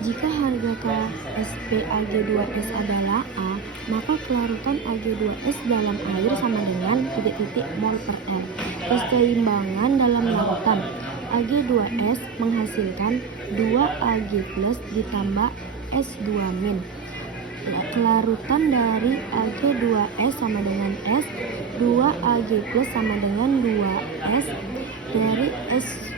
Jika harga KSP Ag2S adalah A, maka kelarutan Ag2S dalam air sama dengan titik-titik mol per R. Keseimbangan dalam larutan Ag2S menghasilkan 2Ag plus ditambah S2-. Kelarutan dari Ag2S sama dengan S, 2Ag plus sama dengan 2S, dari S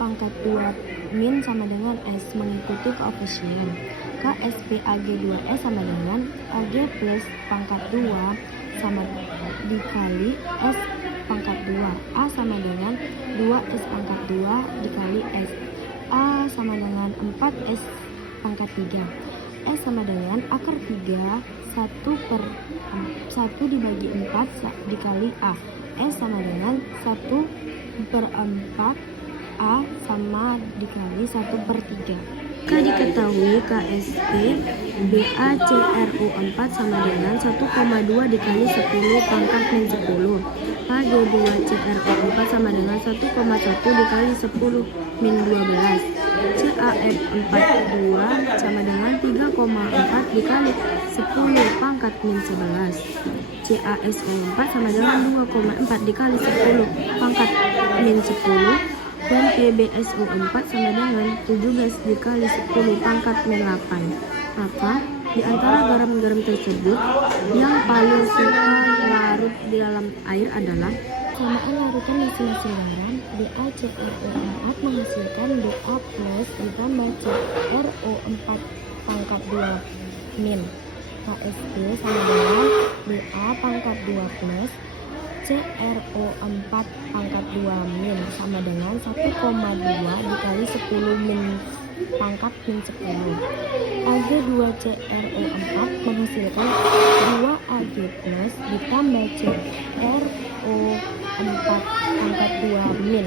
pangkat 2 sama dengan S mengikuti koefisien. KSP Ag2S sama dengan Ag plus pangkat 2 sama dikali S pangkat 2. A sama dengan 2S pangkat 2 dikali S. A sama dengan 4S pangkat 3. S sama dengan akar 3 1 dibagi 4 dikali A. S sama dengan 1/4 A sama dikali 1/3. Jika diketahui KSP BaCrO4 sama dengan 1,2 dikali 10 pangkat min 10. Ag2CrO4 sama dengan 1,1 dikali 10 min 12. CaF42 sama dengan 3,4 dikali 10 pangkat min 11. CaSO4 sama dengan 2,4 dikali 10 pangkat min 10. Dan PbSO4 sama dengan 17 dikali 10 pangkat min 8. Maka di antara garam-garam tersebut yang paling suka larut di dalam air adalah samaan larutan masing-masing garam. BaCrO4 menghasilkan Ba plus ditambah CrO4 pangkat 2 min. KSP sama dengan Ba pangkat 2 plus CrO4 pangkat 2 min sama dengan 1,2 dikali 10 min pangkat min 10. Ag2CrO4 menghasilkan 2Ag plus ditambah CrO4 pangkat 2 min.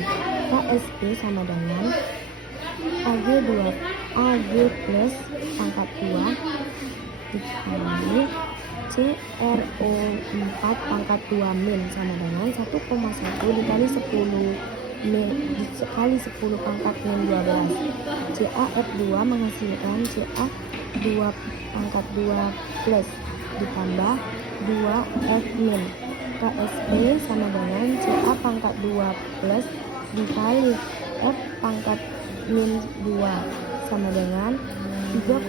KSP sama dengan Ag plus pangkat 2 dikali CrO4 pangkat 2 min sama dengan 1,1 dikali 10 min dikali 10 pangkat min 12. CaF2 menghasilkan Ca2 pangkat 2 plus ditambah 2F min. KSP sama dengan Ca pangkat 2 plus dikali F pangkat min 2 sama dengan 3,4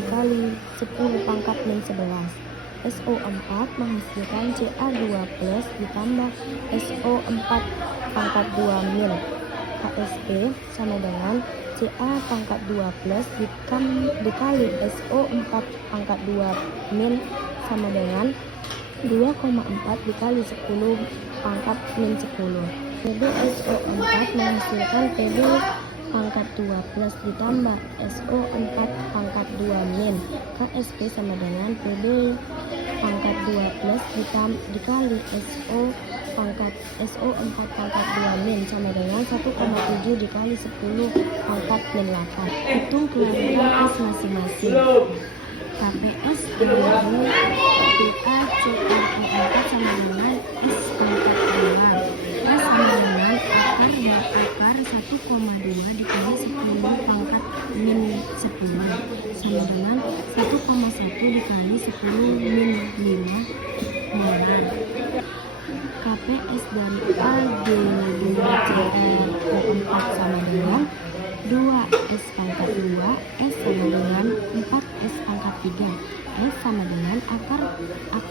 dikali 10 pangkat min 11. SO4 menghasilkan Ca2 plus ditambah SO4 pangkat 2 min. KSP sama dengan Ca pangkat 2 plus dikali SO4 pangkat 2 min sama dengan 2,4 dikali 10 pangkat min 10. PbSO4 menghasilkan Pb pangkat 2 plus ditambah SO4 pangkat 2 min. KSP sama dengan Pb pangkat 2 plus dikali SO4 pangkat 2 min sama dengan 1,7 dikali 10 pangkat min 8. Hitung kelarutan S masing-masing. KPS dari BaCrO4 sama dengan S pangkat 2. S dengan akar 1,2 dikali 10 pangkat min 10 sama dengan 1,1 dikali 10 min 5 molar. KPS dari Ag2CrO4 sama dengan 2S pangkat 2, S sama dengan 4S pangkat 3. S sama dengan akar 3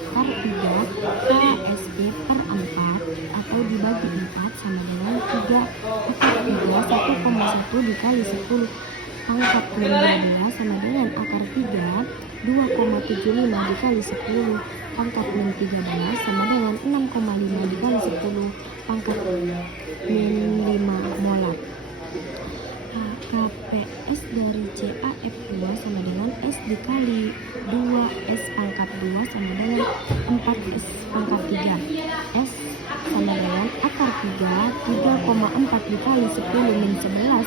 KSP per 4 atau dibagi 4 sama dengan 3 akar 3 1,1 dikali 10 pangkat min 12 sama dengan akar 3 2,75 dikali 10 pangkat min 13 sama dengan 6,5 dikali 10 pangkat min 5 molar. KPS dari CaF2 sama dengan S dikali 2S pangkat 2 sama dengan 4S pangkat 3. S sama dengan akar 3 3,4 dikali 10 min 11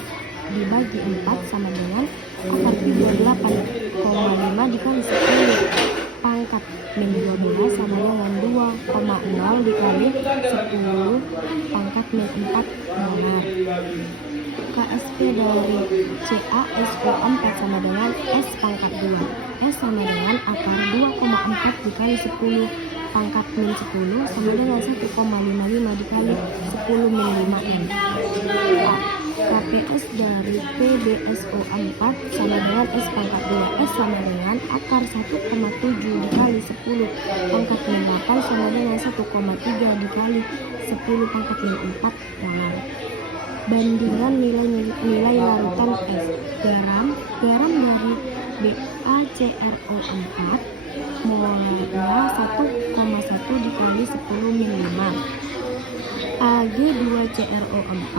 dibagi 4 sama dengan akar 8,5 dikali 10 pangkat min 12 sama dengan 2,0 dikali 10 pangkat min 4 molar. KSP dari CaSO4 sama dengan S pangkat 2. S sama dengan akar 2,4 dikali 10 pangkat min 10 sama dengan 1,55 dikali 10 min 5N. KPS dari PbSO4 sama dengan S pangkat 2. S sama dengan akar 1,7 dikali 10 pangkat min 8 sama dengan 1,3 dikali 10 pangkat min 4 molar. Bandingan nilai larutan S. Garam dari BaCrO4 molarnya 1,1 dikali 10 min 5. Ag2CrO4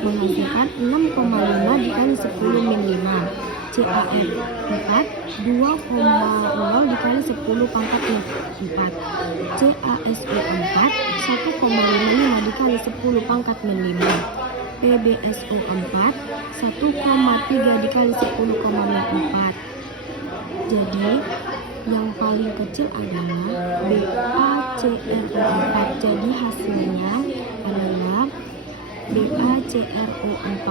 menghasilkan 6,5 dikali 10 min 5. CaF4 2,0 dikali 10 pangkat min 4. CaSO4 1,55 dikali 10 pangkat min 5. PbSO4 1,3 dikali 10, min 4. Jadi yang paling kecil adalah BaCrO4. Jadi hasilnya adalah BaCrO4.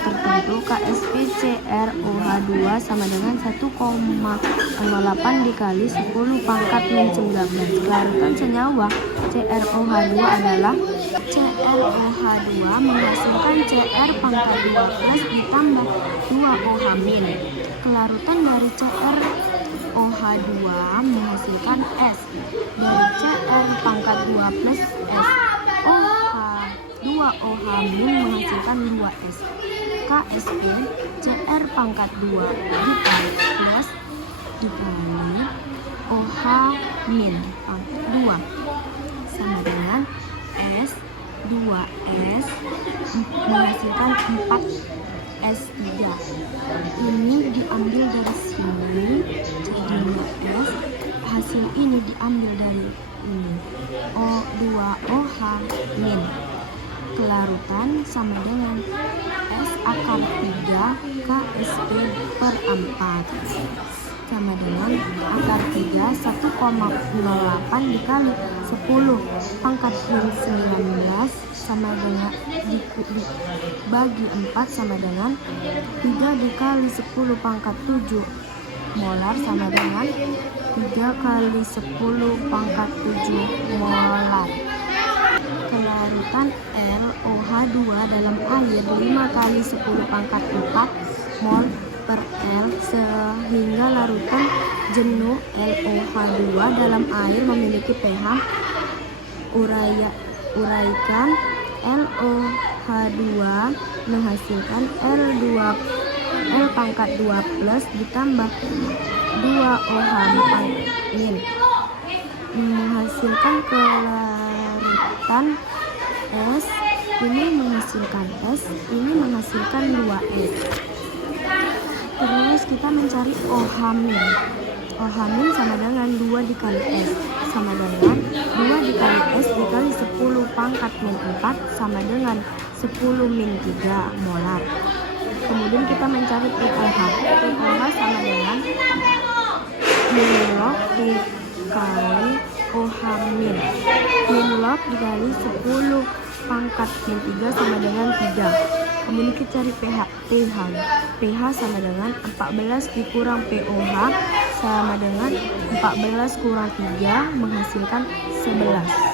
Tertentu KSP CrOH2 sama dengan 1,08 dikali 10 pangkat min 19. Larutan senyawa CrOH2 adalah CrOH2 menghasilkan Cr pangkat 2 plus ditambah 2OH min. Kelarutan dari CrOH2 menghasilkan S dari Cr pangkat 2 plus S. 2OH min menghasilkan 2S. KSP Cr pangkat 2 dikali plus dikali OH min 2 sama dengan S 2S menghasilkan 4S3. Ini diambil dari sini jadi 2S. Hasil ini diambil dari ini O2OH min. Kelarutan sama dengan S akar 3 KSP per 4 sama dengan akar 3 1,08 dikali 10 pangkat min 19 sama dengan dibagi 4 sama dengan 3 dikali 10 pangkat 7 molar sama dengan 3 kali 10 pangkat 7 molar. Kelarutan LOH2 dalam air 5 kali 10 pangkat 4 mol per L sehingga larutan jenuh LOH2 dalam air memiliki pH. Uraikan LOH2 menghasilkan L pangkat 2 plus ditambah 2OH min menghasilkan kelarutan S. Ini menghasilkan S, ini menghasilkan 2S. Terus kita mencari OH min. OH min sama dengan 2 dikali S sama dengan 2 dikali S dikali 10 pangkat min 4 sama dengan 10 min 3 molar. Kemudian kita mencari pOH. pOH sama dengan min log dikali OH min. Min log dikali 10 pangkat min 3 sama dengan 3. Kemudian kita cari pH sama dengan 14 dikurang pOH sama dengan 14 kurang 3 menghasilkan 11.